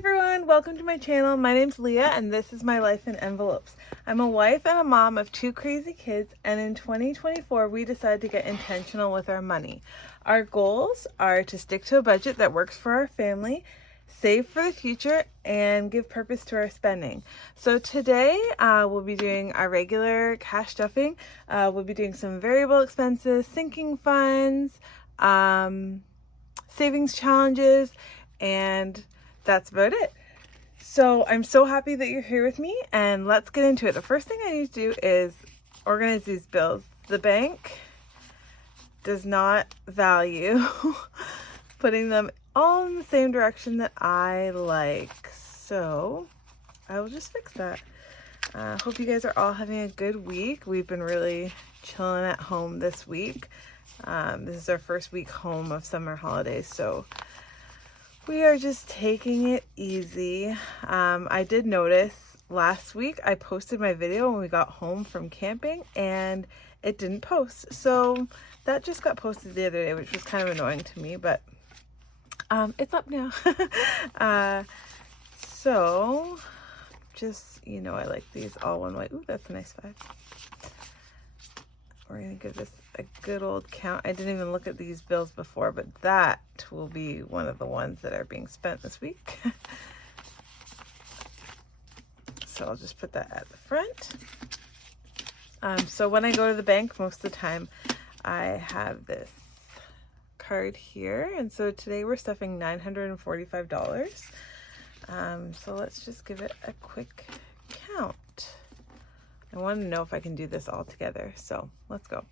everyone, welcome to my channel. My name's Leah and this is my life in envelopes. I'm a wife and a mom of 2 crazy kids, and in 2024 we decided to get intentional with our money. Our goals are to stick to a budget that works for our family, save for the future, and give purpose to our spending. So today we'll be doing our regular cash stuffing. We'll be doing some variable expenses, sinking funds, savings challenges, and that's about it. So I'm so happy that you're here with me, and let's get into it. The first thing I need to do is organize these bills. The bank does not value putting them all in the same direction that I like. So I will just fix that. Hope you guys are all having a good week. We've been really chilling at home this week. This is our first week home of summer holidays, so we are just taking it easy. I did notice last week I posted my video when we got home from camping and it didn't post. So that just got posted the other day, which was kind of annoying to me, but it's up now. So just, you know, I like these all one way. Ooh, that's a nice 5. We're gonna give this a good old count. I didn't even look at these bills before, but that will be one of the ones that are being spent this week. So I'll just put that at the front. So when I go to the bank, most of the time I have this card here, and so today we're stuffing $945. So let's just give it a quick count. I want to know if I can do this all together. So let's go.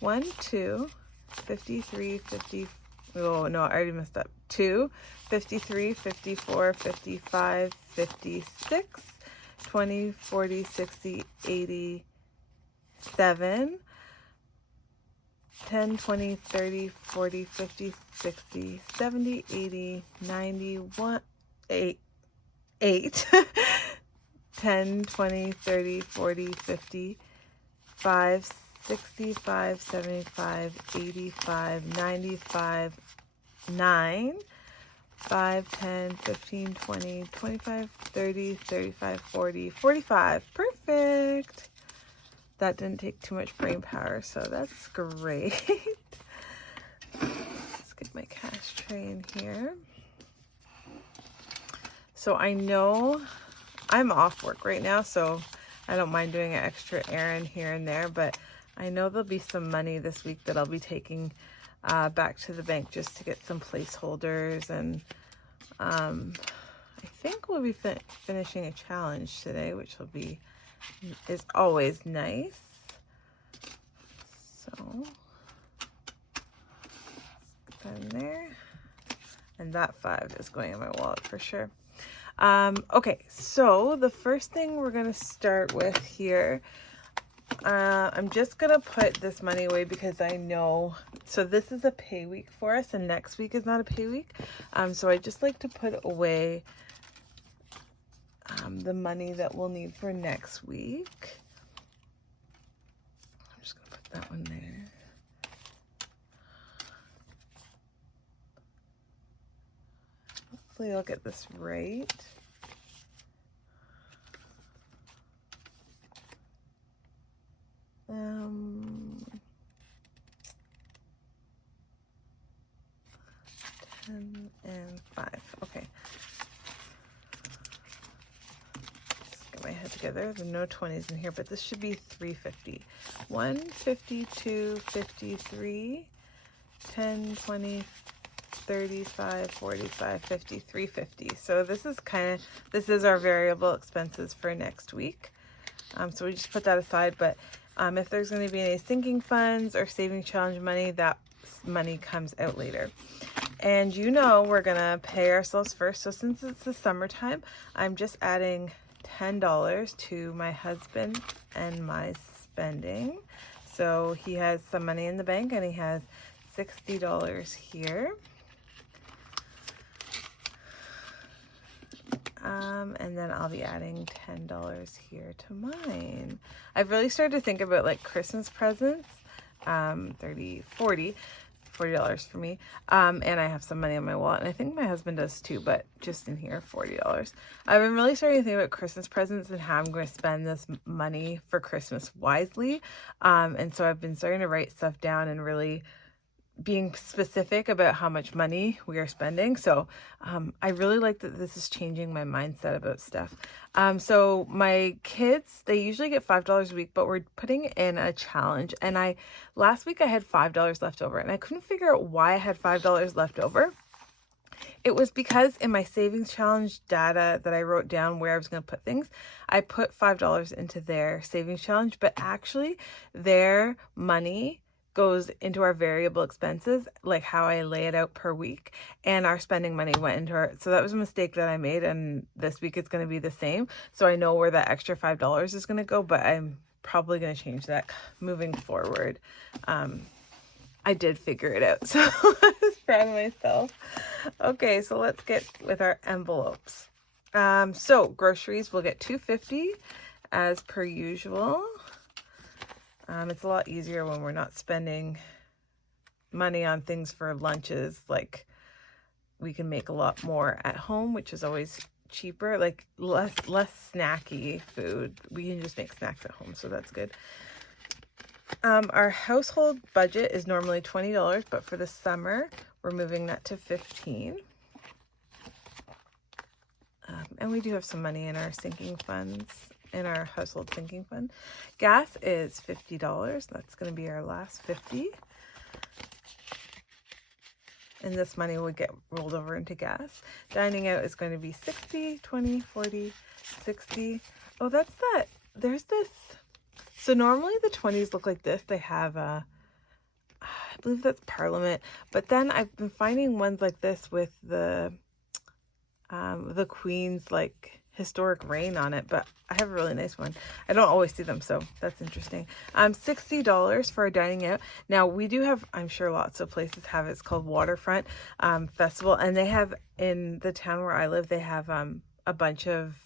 1, 2, 53, 50. Oh no, I already messed up. 2, 53, 54, 55, 56, 20, 40, 60, 80, 7, 10, 20, 30, 40, 50, 60, 70, 80, 90, 1, 8, 10, 20, 30, 40, 50, 5, 65, 75, 85, 95, 9, 5, 10, 15, 20, 25, 30, 35, 40, 45. Perfect. That didn't take too much brain power, so that's great. Let's get my cash tray in here. So I know I'm off work right now, so I don't mind doing an extra errand here and there, but I know there'll be some money this week that I'll be taking back to the bank just to get some placeholders, and I think we'll be finishing a challenge today, which is always nice. So put that in there, and that 5 is going in my wallet for sure. Okay, so the first thing we're going to start with here, I'm just going to put this money away because I know, so this is a pay week for us and next week is not a pay week. So I just like to put away the money that we'll need for next week. I'm just going to put that one there. Hopefully I'll get this right. $10 and $5. Okay. Let's get my head together. There are no 20s in here, but this should be $350. 1, 52, 53, 10, 20, 35, 45, 50, $350. So this is our variable expenses for next week. So we just put that aside, but if there's going to be any sinking funds or saving challenge money, that money comes out later. And you know we're going to pay ourselves first. So since it's the summertime, I'm just adding $10 to my husband and my spending. So he has some money in the bank and he has $60 here. And then I'll be adding $10 here to mine. I've really started to think about like Christmas presents, 30, 40 $40 for me. And I have some money in my wallet, and I think my husband does too, but just in here, $40. I've been really starting to think about Christmas presents and how I'm going to spend this money for Christmas wisely. And so I've been starting to write stuff down and really being specific about how much money we are spending. So I really like that this is changing my mindset about stuff. So my kids, they usually get $5 a week, but we're putting in a challenge. And last week I had $5 left over, and I couldn't figure out why I had $5 left over. It was because in my savings challenge data that I wrote down where I was going to put things, I put $5 into their savings challenge, but actually their money goes into our variable expenses, like how I lay it out per week, and our spending money went into our, so that was a mistake that I made, and this week it's going to be the same. So I know where that extra $5 is going to go, but I'm probably going to change that moving forward. I did figure it out, so I was proud of myself. Okay, so let's get with our envelopes. So groceries, we'll get $2.50 as per usual. It's a lot easier when we're not spending money on things for lunches. Like, we can make a lot more at home, which is always cheaper, like less snacky food. We can just make snacks at home, so that's good. Our household budget is normally $20, but for the summer, we're moving that to $15. And we do have some money in our sinking funds, in our household sinking fund. Gas is $50. That's going to be our last $50. And this money would get rolled over into gas. Dining out is going to be $60, $20, $40, $60. Oh, that's that. There's this. So normally the 20s look like this. They have I believe that's Parliament. But then I've been finding ones like this with the Queen's like historic reign on it, but I have a really nice one. I don't always see them, so that's interesting. $60 for a dining out. Now we do have, I'm sure lots of places have it. It's called Waterfront Festival, and they have, in the town where I live, they have a bunch of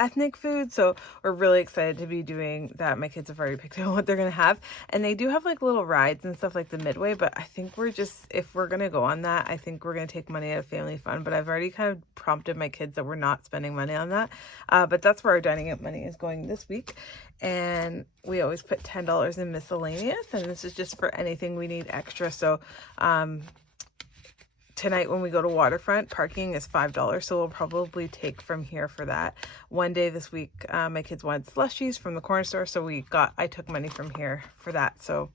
ethnic food, so we're really excited to be doing that. My kids have already picked out what they're gonna have, and they do have like little rides and stuff like the Midway, but I think we're just, if we're gonna go on that, I think we're gonna take money out of family fun. But I've already kind of prompted my kids that we're not spending money on that, but that's where our dining out money is going this week. And we always put $10 in miscellaneous, and this is just for anything we need extra. So tonight when we go to Waterfront, parking is $5, so we'll probably take from here for that. One day this week, my kids wanted slushies from the corner store, so I took money from here for that. So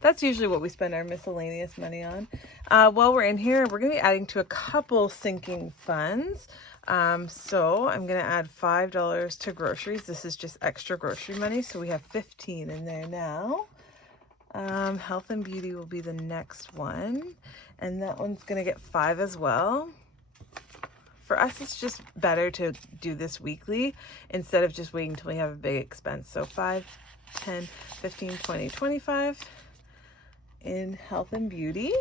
that's usually what we spend our miscellaneous money on. While we're in here, we're going to be adding to a couple sinking funds. So I'm going to add $5 to groceries. This is just extra grocery money, so we have $15 in there now. Health and beauty will be the next one, and that one's gonna get $5 as well. For us, it's just better to do this weekly instead of just waiting until we have a big expense. So 5, 10, 15, 20, 25 in health and beauty.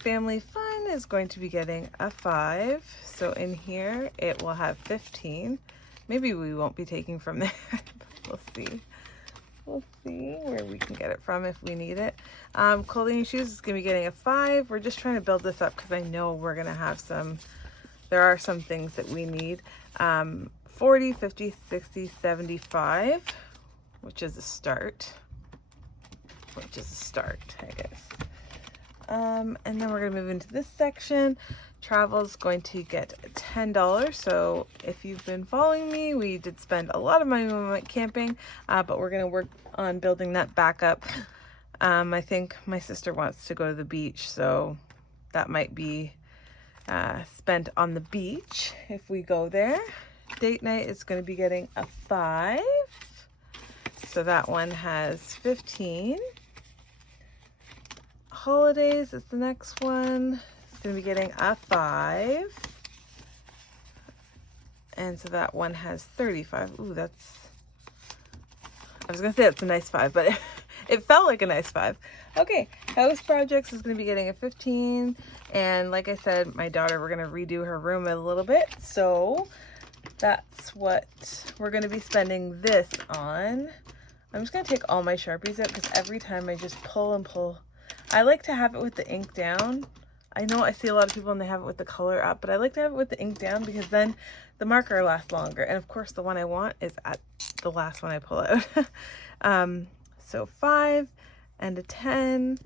Family fun is going to be getting a 5, so in here it will have 15. Maybe we won't be taking from there. We'll see. We'll see where we can get it from if we need it. Clothing and shoes is going to be getting a 5. We're just trying to build this up because I know we're going to have there are some things that we need. 40, 50, 60, 75, which is a start. I guess. And then we're going to move into this section. Travel is going to get $10. So if you've been following me, we did spend a lot of money when we went camping, but we're going to work on building that back up. I think my sister wants to go to the beach, so that might be spent on the beach if we go there. Date night is going to be getting a 5. So that one has 15. Holidays is the next one. Going to be getting a 5, and so that one has 35. Ooh, I was gonna say that's a nice 5, but it felt like a nice 5. Okay, house projects is going to be getting a 15, and like I said, my daughter, we're going to redo her room a little bit, so that's what we're going to be spending this on. I'm just going to take all my Sharpies out because every time I just pull and pull, I like to have it with the ink down. I know I see a lot of people and they have it with the color up, but I like to have it with the ink down because then the marker lasts longer. And of course the one I want is at the last one I pull out. So 5 and a 10.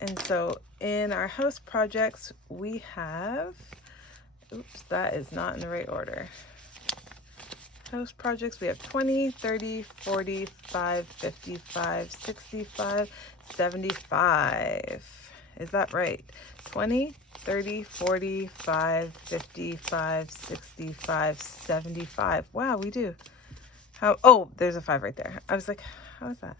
And so in our house projects, we have, oops, that is not in the right order. House projects, we have 20, 30, 45, 55, 65, 75. Is that right? 20, 30, 45, 55, 65, 75. Wow, we do. How? Oh, there's a 5 right there. I was like, how is that?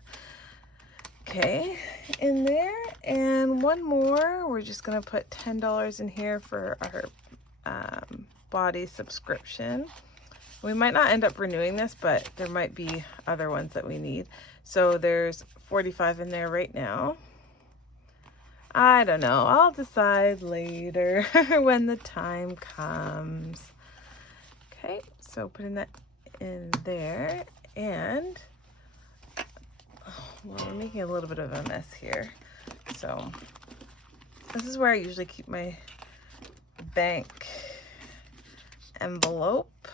Okay, in there. And one more. We're just going to put $10 in here for our body subscription. We might not end up renewing this, but there might be other ones that we need. So there's 45 in there right now. I don't know. I'll decide later when the time comes. Okay, so putting that in there. And, well, we're making a little bit of a mess here. So this is where I usually keep my bank envelope.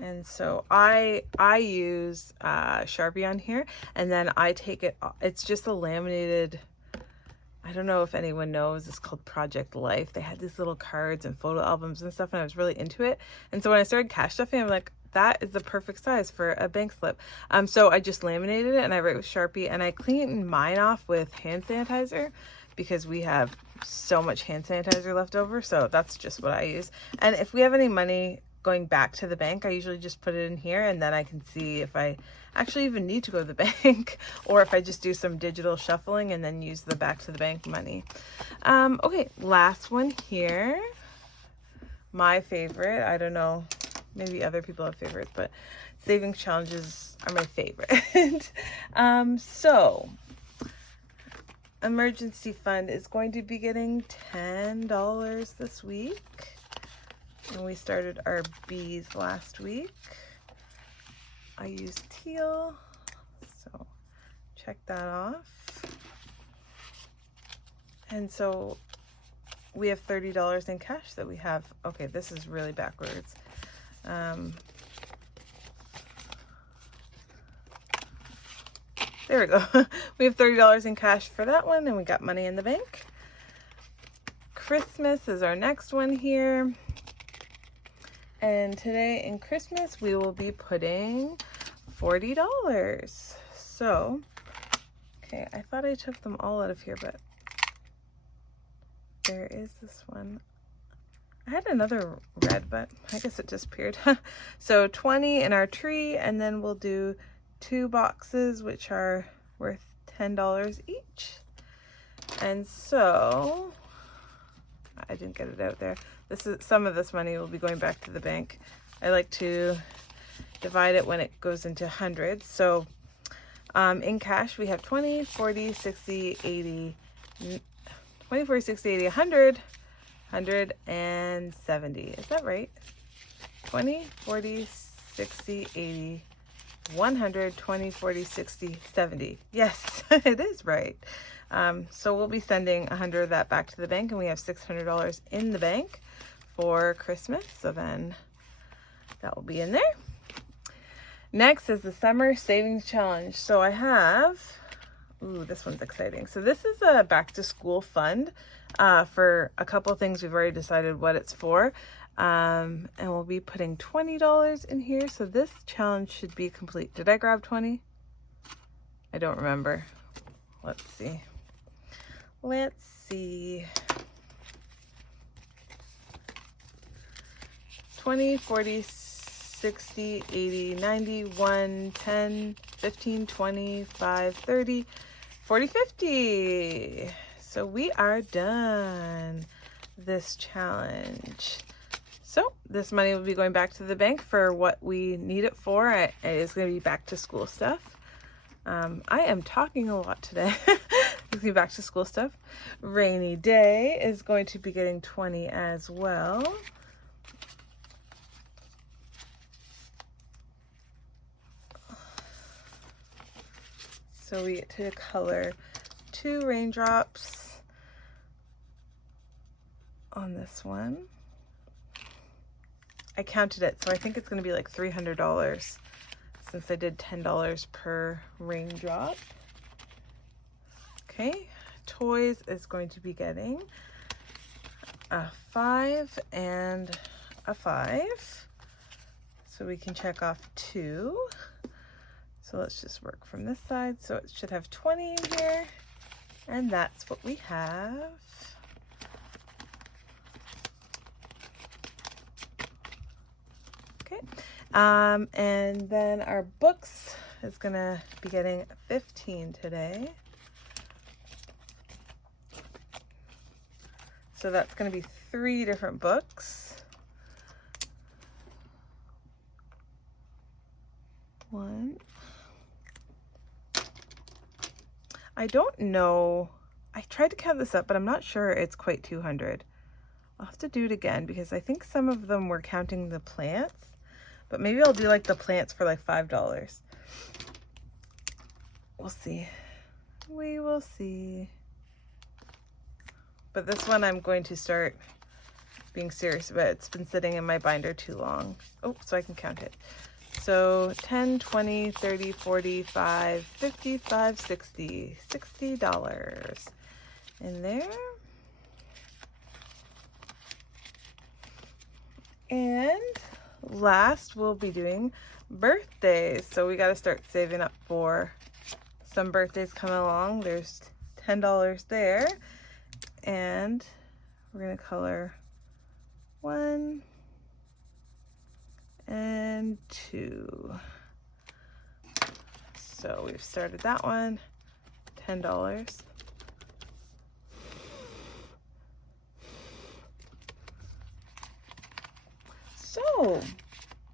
And so I use Sharpie on here, and then I take it, it's just a laminated, I don't know if anyone knows, it's called Project Life. They had these little cards and photo albums and stuff, and I was really into it. And so when I started cash stuffing, I'm like, that is the perfect size for a bank slip. So I just laminated it and I write with Sharpie, and I clean mine off with hand sanitizer because we have so much hand sanitizer left over. So that's just what I use. And if we have any money going back to the bank, I usually just put it in here, and then I can see if I actually even need to go to the bank or if I just do some digital shuffling and then use the back to the bank money. Okay, last one here. My favorite, I don't know, maybe other people have favorites, but savings challenges are my favorite. So emergency fund is going to be getting $10 this week. And we started our bees last week. I used teal, so check that off. And so we have $30 in cash that we have. Okay, this is really backwards. There we go. We have $30 in cash for that one, and we got money in the bank. Christmas is our next one here. And today in Christmas, we will be putting $40. So, okay, I thought I took them all out of here, but there is this one. I had another red, but I guess it disappeared. So 20 in our tree, and then we'll do 2 boxes, which are worth $10 each. And so I didn't get it out there. This is, some of this money will be going back to the bank. I like to divide it when it goes into hundreds. So in cash, we have 20, 40, 60, 80, 20, 40, 60, 80, 100, 170. Is that right? 20, 40, 60, 80, 100, 20, 40, 60, 70. Yes, it is right. So we'll be sending 100 of that back to the bank, and we have $600 in the bank for Christmas. So then that will be in there. Next is the summer savings challenge. So I have, ooh, this one's exciting. So this is a back to school fund for a couple things. We've already decided what it's for. And we'll be putting $20 in here. So this challenge should be complete. Did I grab 20? I don't remember. Let's see. Let's see. 20, 40, 60, 80, 90, 1, 10, 15, 20, 5, 30, 40, 50. So we are done this challenge. So this money will be going back to the bank for what we need it for. It is going to be back to school stuff. I am talking a lot today. It's going to be back to school stuff. Rainy day is going to be getting 20 as well. So we get to color 2 raindrops on this one. I counted it, so I think it's going to be like $300 since I did $10 per raindrop. Okay, toys is going to be getting a 5 and a 5. So we can check off 2. So let's just work from this side. So it should have 20 in here. And that's what we have. Okay. And then our books is gonna be getting 15 today. So that's gonna be 3 different books. 1. I don't know. I tried to count this up, but I'm not sure it's quite 200. I'll have to do it again because I think some of them were counting the plants, but maybe I'll do like the plants for like $5. We'll see. We will see. But this one I'm going to start being serious about. It's been sitting in my binder too long. Oh, so I can count it. So 10, 20, 30, 45, 55, 60, $60 in there. And last we'll be doing birthdays. So we got to start saving up for some birthdays coming along. There's $10 there. And we're going to color 1 and 2. So we've started that one, $10. So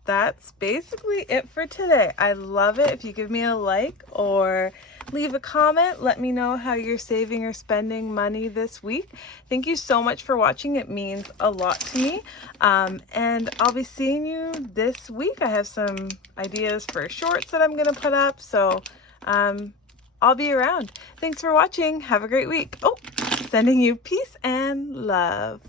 that's basically it for today. I love it if you give me a like or leave a comment. Let me know how you're saving or spending money this week. Thank you so much for watching. It means a lot to me. And I'll be seeing you this week. I have some ideas for shorts that I'm going to put up. So I'll be around. Thanks for watching. Have a great week. Oh, sending you peace and love.